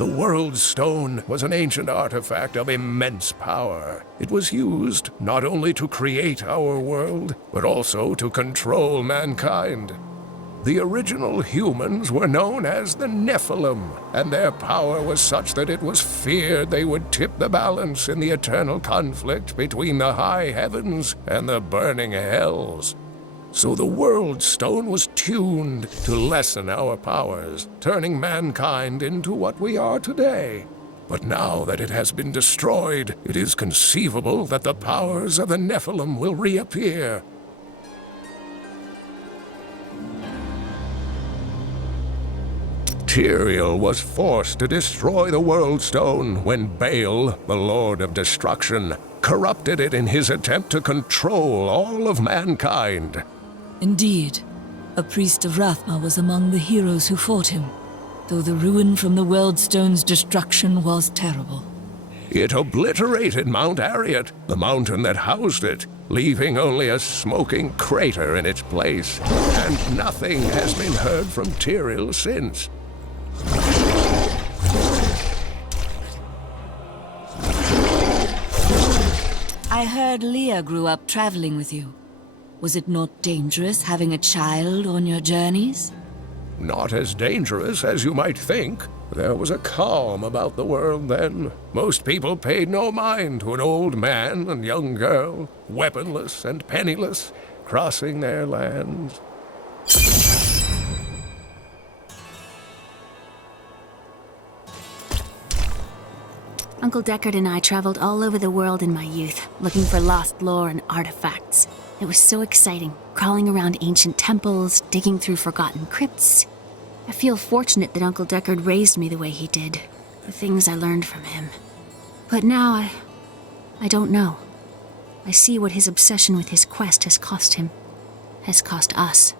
The World Stone was an ancient artifact of immense power. It was used not only to create our world, but also to control mankind. The original humans were known as the Nephilim, and their power was such that it was feared they would tip the balance in the eternal conflict between the high heavens and the burning hells. So the World Stone was tuned to lessen our powers, turning mankind into what we are today. But now that it has been destroyed, it is conceivable that the powers of the Nephilim will reappear. Tyrael was forced to destroy the World Stone when Baal, the Lord of Destruction, corrupted it in his attempt to control all of mankind. Indeed, a priest of Rathma was among the heroes who fought him, though the ruin from the World Stone's destruction was terrible. It obliterated Mount Arreat, the mountain that housed it, leaving only a smoking crater in its place, and nothing has been heard from Tyrael since. I heard Leah grew up traveling with you. Was it not dangerous having a child on your journeys? Not as dangerous as you might think. There was a calm about the world then. Most people paid no mind to an old man and young girl, weaponless and penniless, crossing their lands. Uncle Deckard and I traveled all over the world in my youth, looking for lost lore and artifacts. It was so exciting, crawling around ancient temples, digging through forgotten crypts. I feel fortunate that Uncle Deckard raised me the way he did, the things I learned from him. But now I don't know. I see what his obsession with his quest has cost him, has cost us.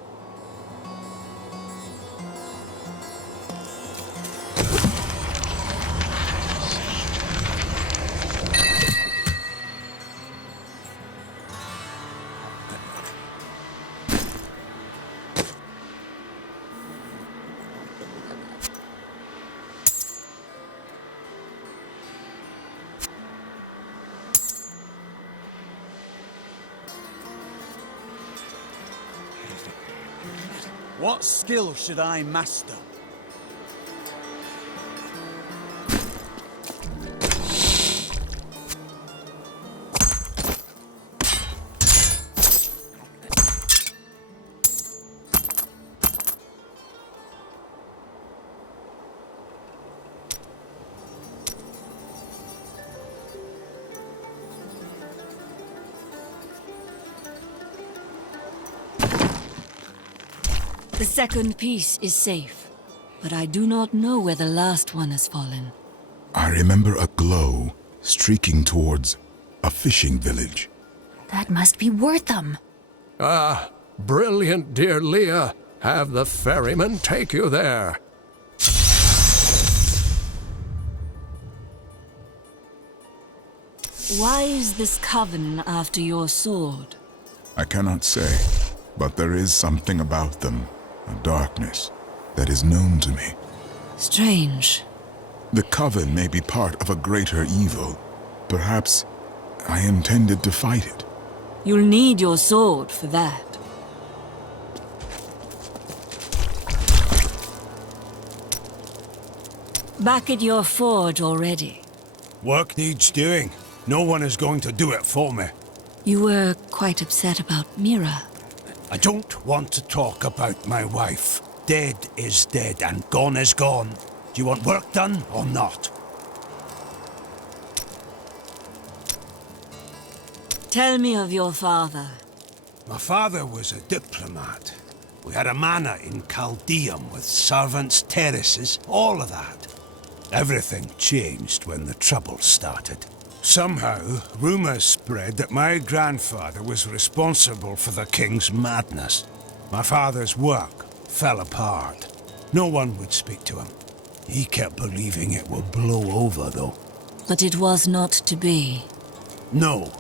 What skill should I master? The second piece is safe, but I do not know where the last one has fallen. I remember a glow streaking towards a fishing village. That must be Wortham. Ah, brilliant, dear Leah. Have the ferryman take you there. Why is this coven after your sword? I cannot say, but there is something about them, a darkness, that is known to me. Strange. The coven may be part of a greater evil. Perhaps I intended to fight it. You'll need your sword for that. Back at your forge already. Work needs doing. No one is going to do it for me. You were quite upset about Mira. I don't want to talk about my wife. Dead is dead and gone is gone. Do you want work done or not? Tell me of your father. My father was a diplomat. We had a manor in Chaldeum with servants, terraces, all of that. Everything changed when the trouble started. Somehow, rumors spread that my grandfather was responsible for the king's madness. My father's work fell apart. No one would speak to him. He kept believing it would blow over, though. But it was not to be. No.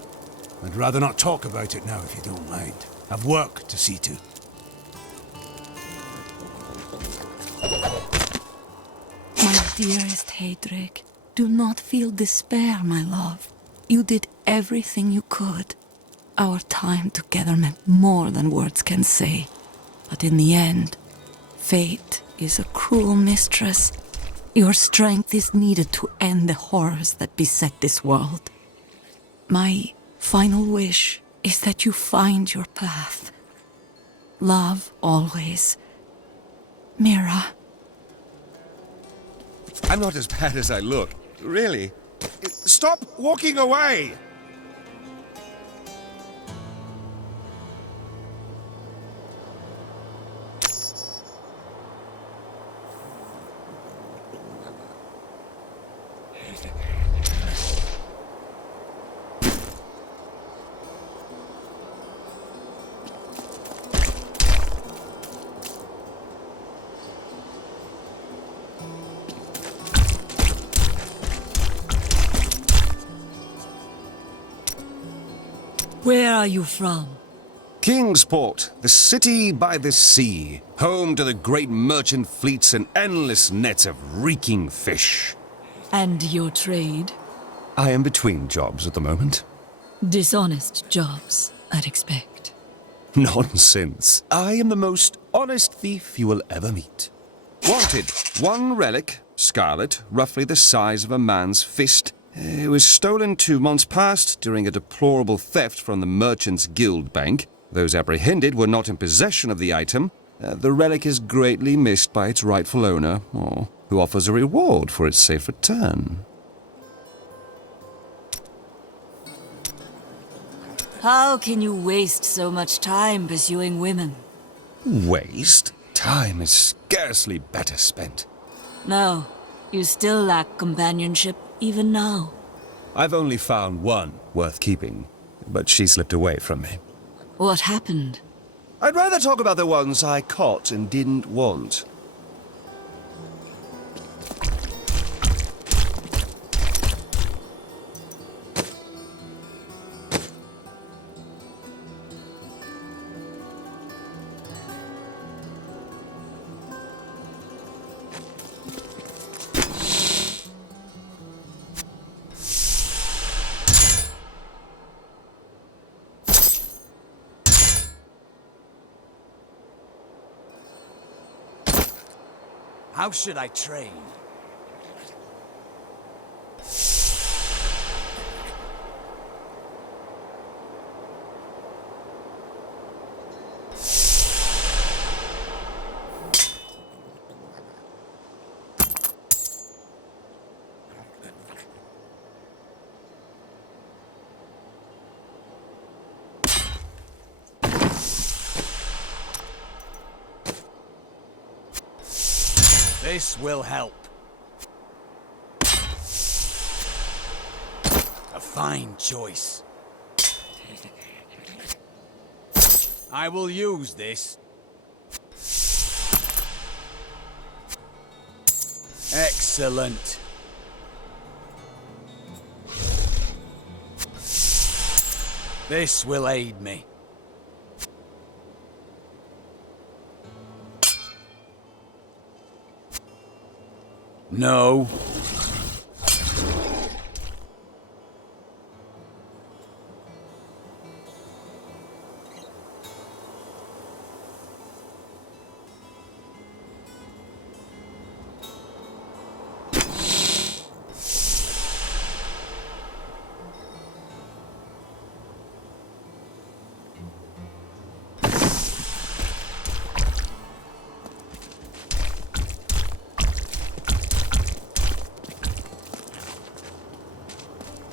I'd rather not talk about it now, if you don't mind. I've work to see to. My Dearest Heydrich, do not feel despair, my love. You did everything you could. Our time together meant more than words can say. But in the end, fate is a cruel mistress. Your strength is needed to end the horrors that beset this world. My final wish is that you find your path. Love always. Mira. I'm not as bad as I look. Really. Stop walking away! Where are you from? Kingsport, the city by the sea, home to the great merchant fleets and endless nets of reeking fish. And your trade? I am between jobs at the moment. Dishonest jobs, I'd expect. Nonsense. I am the most honest thief you will ever meet. Wanted, one relic, scarlet, roughly the size of a man's fist. It was stolen 2 months past during a deplorable theft from the Merchants Guild Bank. Those apprehended were not in possession of the item. The relic is greatly missed by its rightful owner, who offers a reward for its safe return. How can you waste so much time pursuing women? Waste? Time is scarcely better spent. No, you still lack companionship, even now. I've only found one worth keeping, but she slipped away from me. What happened? I'd rather talk about the ones I caught and didn't want. How should I train? This will help. A fine choice. I will use this. Excellent. This will aid me. No.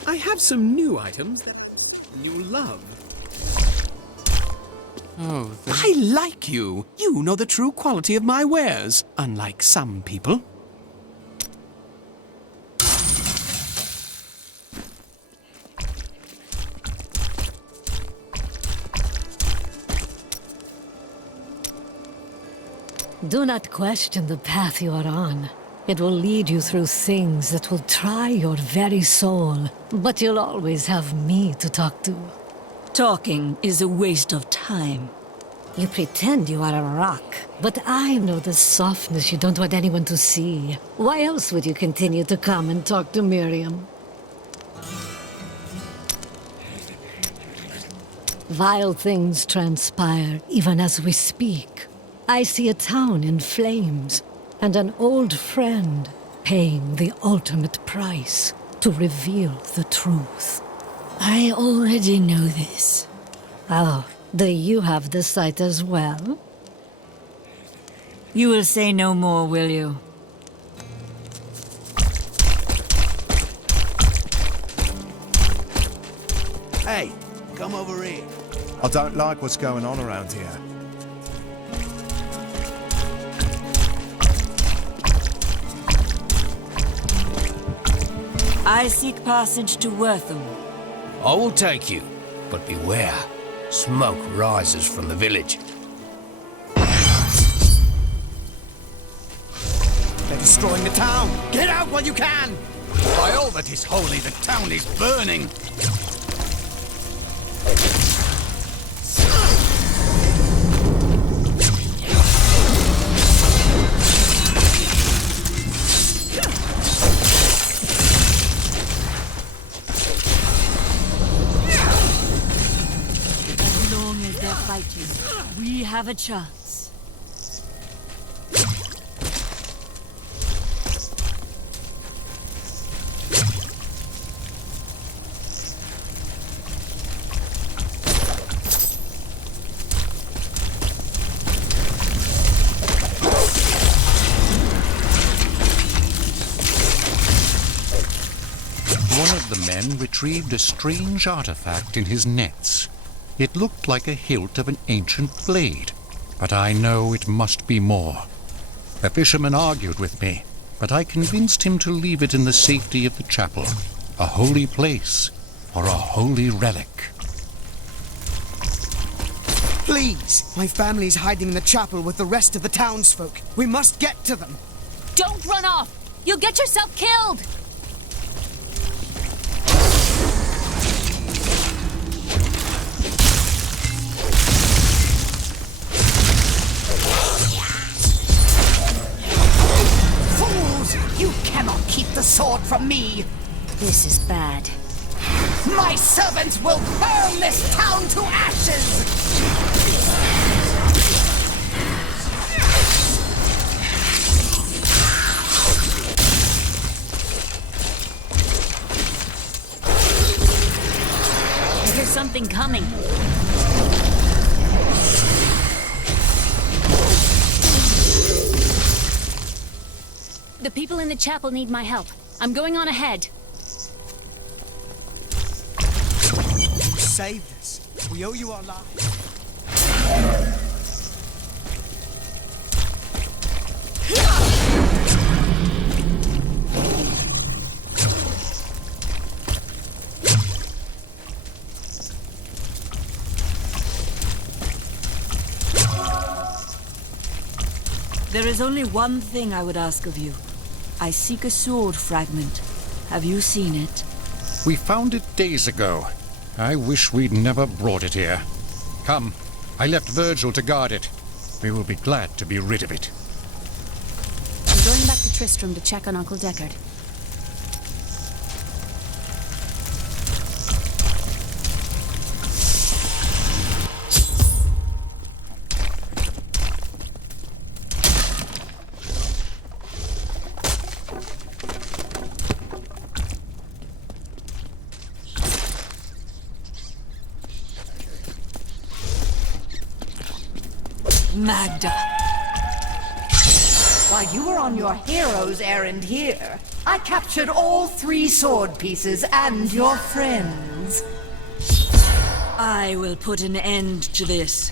I have some new items that you love. Oh, I like you. You know the true quality of my wares, unlike some people. Do not question the path you are on. It will lead you through things that will try your very soul. But you'll always have me to talk to. Talking is a waste of time. You pretend you are a rock, but I know the softness you don't want anyone to see. Why else would you continue to come and talk to Miriam? Vile things transpire even as we speak. I see a town in flames, and an old friend paying the ultimate price to reveal the truth. I already know this. Oh, do you have the sight as well? You will say no more, will you? Hey, come over here. I don't like what's going on around here. I seek passage to Wortham. I will take you, but beware. Smoke rises from the village. They're destroying the town! Get out while you can! By all that is holy, the town is burning! As long as they're fighting, we have a chance. One of the men retrieved a strange artifact in his nets. It looked like a hilt of an ancient blade, but I know it must be more. The fisherman argued with me, but I convinced him to leave it in the safety of the chapel, a holy place for a holy relic. Please! My family's hiding in the chapel with the rest of the townsfolk. We must get to them! Don't run off! You'll get yourself killed! You cannot keep the sword from me! This is bad. My servants will burn this town to ashes! There's something coming. The people in the chapel need my help. I'm going on ahead. You saved us. We owe you our lives. There is only one thing I would ask of you. I seek a sword fragment. Have you seen it? We found it days ago. I wish we'd never brought it here. Come, I left Virgil to guard it. We will be glad to be rid of it. I'm going back to Tristram to check on Uncle Deckard. Magda. While you were on your hero's errand here, I captured all 3 sword pieces and your friends. I will put an end to this.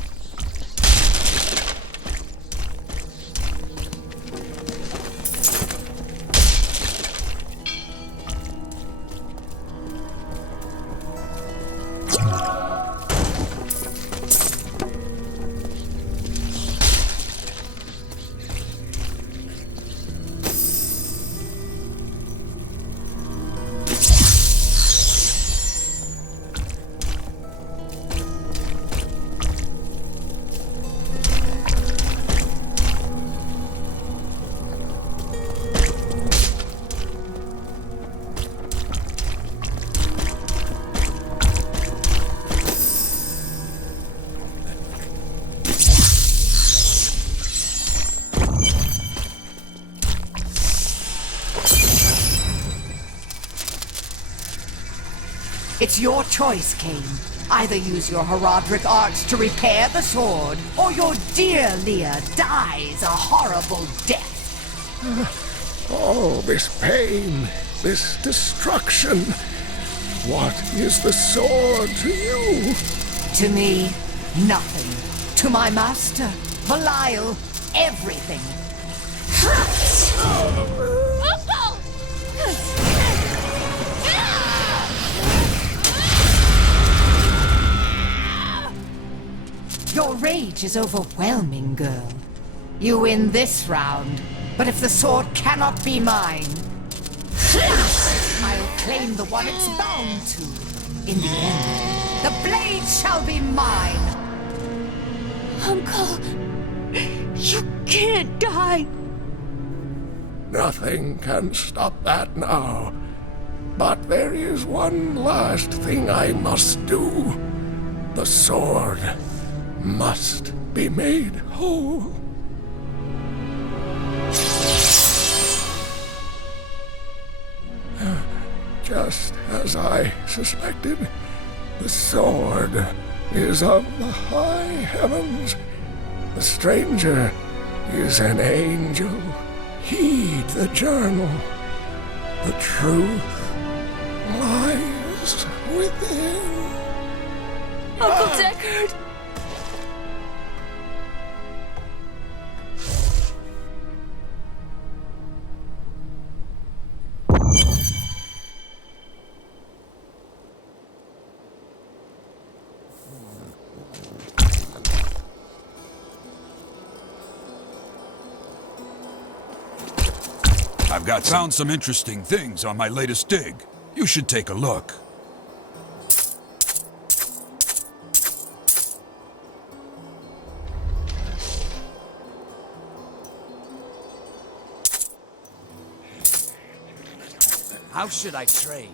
It's your choice, Cain. Either use your Herodric arts to repair the sword, or your dear Leah dies a horrible death. All this pain, this destruction. What is the sword to you? To me, nothing. To my master, Belial, everything. Your rage is overwhelming, girl. You win this round, but if the sword cannot be mine, I'll claim the one it's bound to. In the end, the blade shall be mine. Uncle, you can't die. Nothing can stop that now. But there is one last thing I must do. The sword must be made whole. Just as I suspected, the sword is of the high heavens. The stranger is an angel. Heed the journal. The truth lies within. Uncle Deckard! I've found some interesting things on my latest dig. You should take a look. How should I train?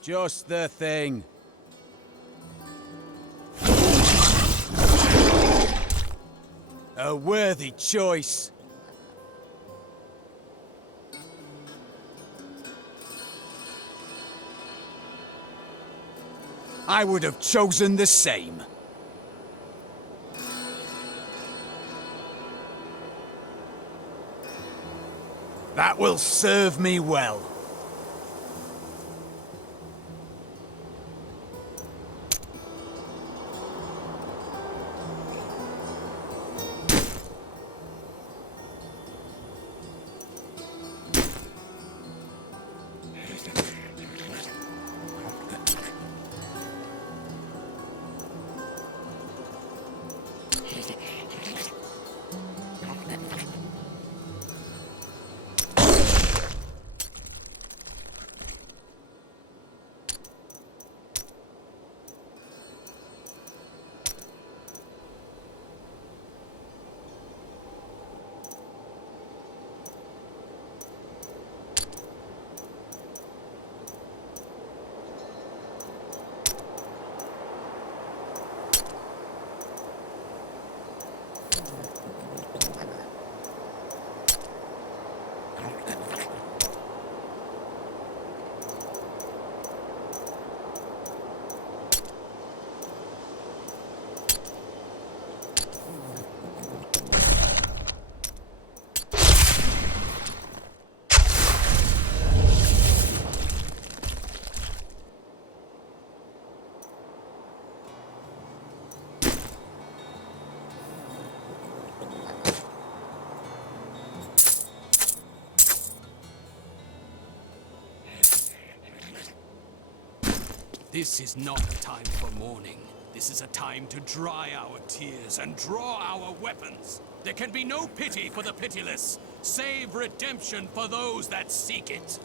Just the thing. A worthy choice. I would have chosen the same. That will serve me well. This is not a time for mourning. This is a time to dry our tears and draw our weapons. There can be no pity for the pitiless, save redemption for those that seek it.